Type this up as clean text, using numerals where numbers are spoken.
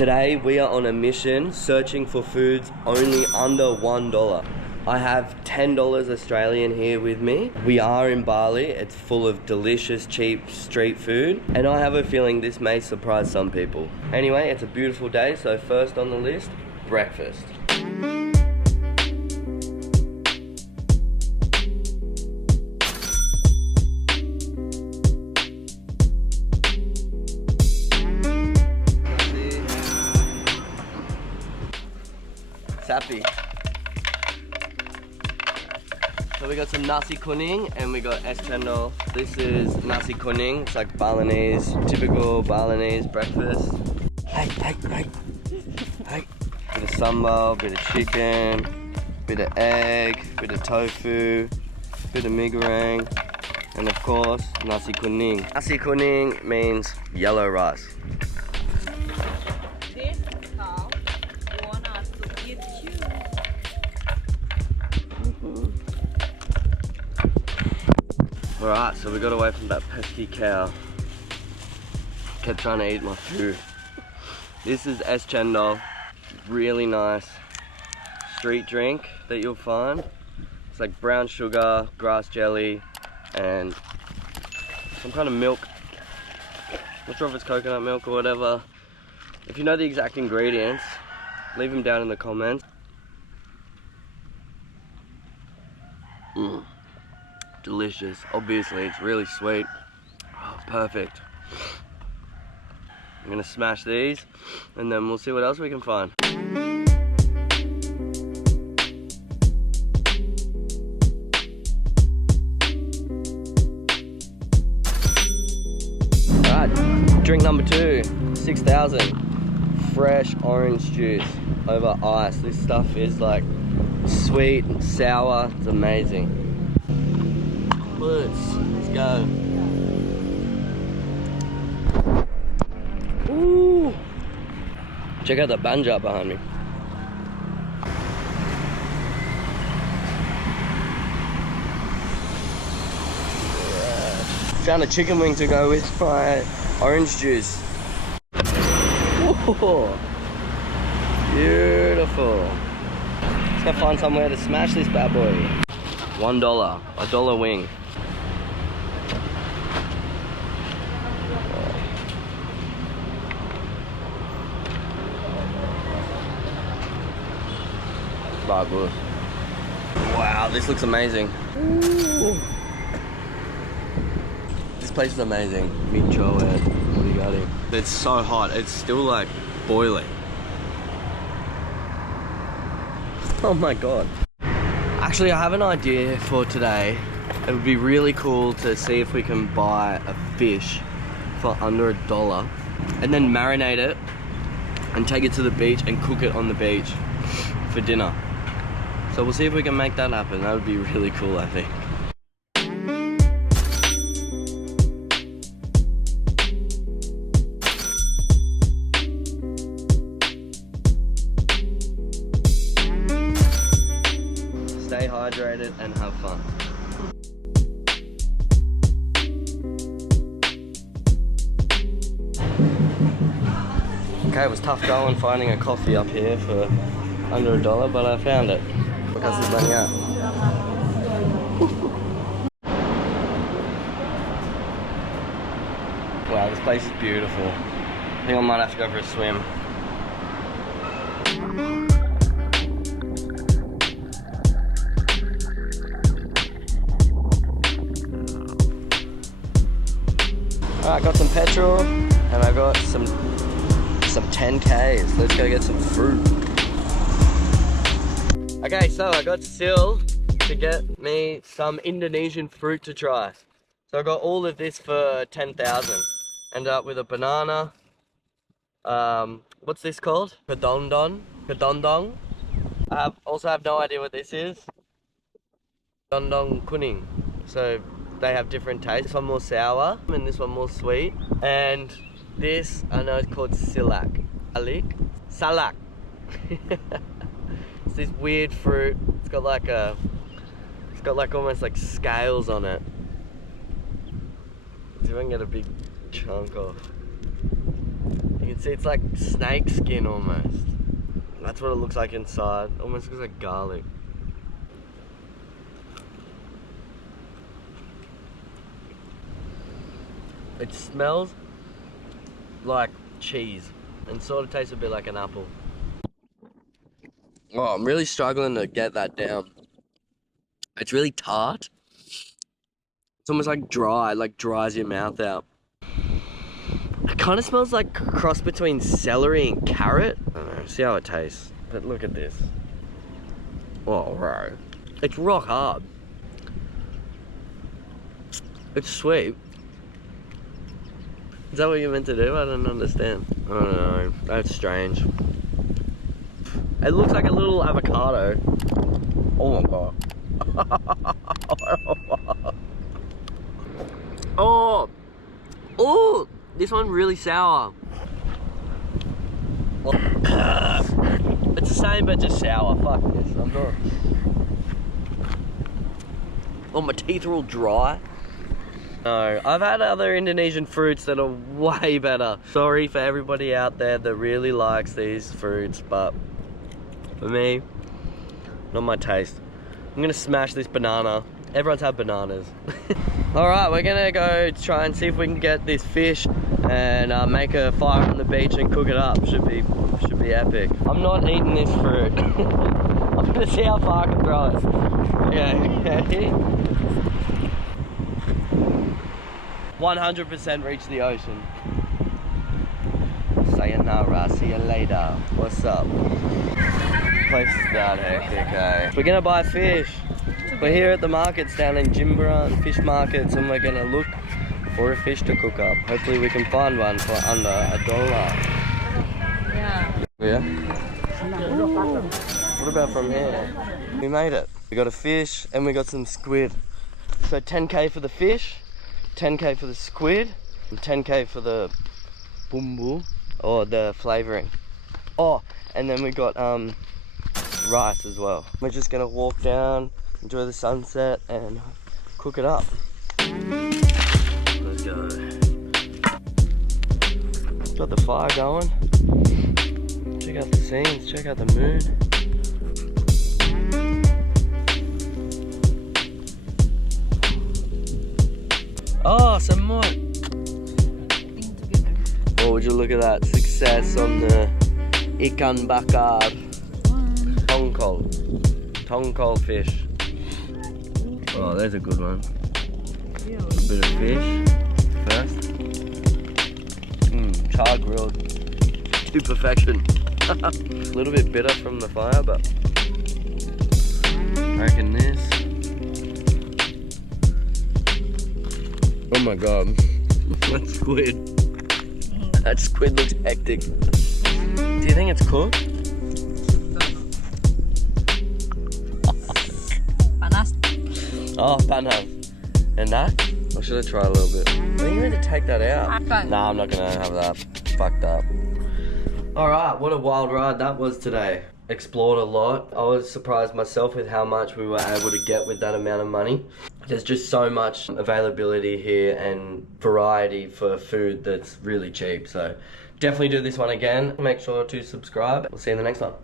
Today we are on a mission searching for foods only under $1. I have $10 Australian here with me. We are in Bali. It's full of delicious, cheap street food. And I have a feeling this may surprise some people. Anyway, it's a beautiful day, so first on the list, breakfast. Sappy. So we got some Nasi Kuning and we got Cendol. This is Nasi Kuning. It's like Balinese, typical Balinese breakfast. Hey. Bit of sambal, bit of chicken, bit of egg, bit of tofu, bit of mee goreng, and of course Nasi Kuning. Nasi Kuning means yellow rice. Alright, so we got away from that pesky cow. Kept trying to eat my food. This is Cendol. Really nice street drink that you'll find. It's like brown sugar, grass jelly, and some kind of milk. Not sure if it's coconut milk or whatever. If you know the exact ingredients, leave them down in the comments. Delicious. Obviously it's really sweet. Oh, perfect. I'm gonna smash these and then we'll see what else we can find. Alright, drink number 2, 6,000. Fresh orange juice over ice. This stuff is like sweet and sour. It's amazing. Let's go. Ooh. Check out the banja behind me. Found a chicken wing to go with my orange juice. Ooh. Beautiful. Let's go find somewhere to smash this bad boy. $1, a dollar wing. Good. Wow, this looks amazing. Ooh. This place is amazing. Meet Coet. What do you got here? It's so hot. It's still like boiling. Oh my god. Actually, I have an idea for today. It would be really cool to see if we can buy a fish for under $1 and then marinate it and take it to the beach and cook it on the beach for dinner. So we'll see if we can make that happen. That would be really cool, I think. Stay hydrated and have fun. Okay, it was tough going finding a coffee up here for under $1, but I found it. Because it's money out. Wow, this place is beautiful. I think I might have to go for a swim. Alright, got some petrol and I got some 10Ks. Let's go get some fruit. Okay, so I got Sil to get me some Indonesian fruit to try. So I got all of this for 10,000. Ended up with a banana. What's this called? Kedondong. I also have no idea what this is. Kedondong kuning. So they have different tastes. This one more sour and this one more sweet. And this, I know it's called silak. Salak. It's this weird fruit. It's got like almost like scales on it. See if I can get a big chunk off. You can It's like snake skin almost. That's what it looks like inside. Almost looks like garlic. It smells like cheese and sort of tastes a bit like an apple. Oh, I'm really struggling to get that down. It's really tart. It's almost like dry, like dries your mouth out. It kind of smells like a cross between celery and carrot. I don't know, see how it tastes. But look at this. Oh, bro. It's rock hard. It's sweet. Is that what you're meant to do? I don't understand. I don't know. That's strange. It looks like a little avocado. Oh my god. Oh! Oh! This one's really sour. It's the same but just sour. Fuck this. I'm not. Oh, my teeth are all dry. No, I've had other Indonesian fruits that are way better. Sorry for everybody out there that really likes these fruits, but for me, not my taste. I'm gonna smash this banana. Everyone's had bananas. Alright, we're gonna go try and see if we can get this fish and make a fire on the beach and cook it up. Should be epic. I'm not eating this fruit. I'm gonna see how far I can throw it. Okay. 100% reach the ocean. Sayonara, see you later. What's up? Place is that hectic, eh? We're gonna buy fish. We're here at the markets down in Jimbaran, fish markets, and we're gonna look for a fish to cook up. Hopefully we can find one for under $1. Yeah. Yeah? Ooh. What about from here? We made it. We got a fish and we got some squid. So 10k for the fish, 10k for the squid, and 10k for the bumbu, or the flavouring. Oh, and then we got rice as well. We're just gonna walk down, enjoy the sunset, and cook it up. Let's go. Got the fire going. Check out the scenes, check out the mood. Oh, some more. Oh, would you look at that success on the ikan bakar tongkol fish. Oh, there's a good one. A bit of fish first. Char grilled to perfection. A little bit bitter from the fire, but I reckon this. Oh my god, that squid. That squid looks hectic. Do you think it's cooked? Panas. Oh, panas. And that? Or should I try a little bit? I think you need to take that out. Nah, I'm not gonna have that. Fucked up. Alright, what a wild ride that was today. Explored a lot. I was surprised myself with how much we were able to get with that amount of money. There's just so much availability here and variety for food that's really cheap. So definitely do this one again. Make sure to subscribe. We'll see you in the next one.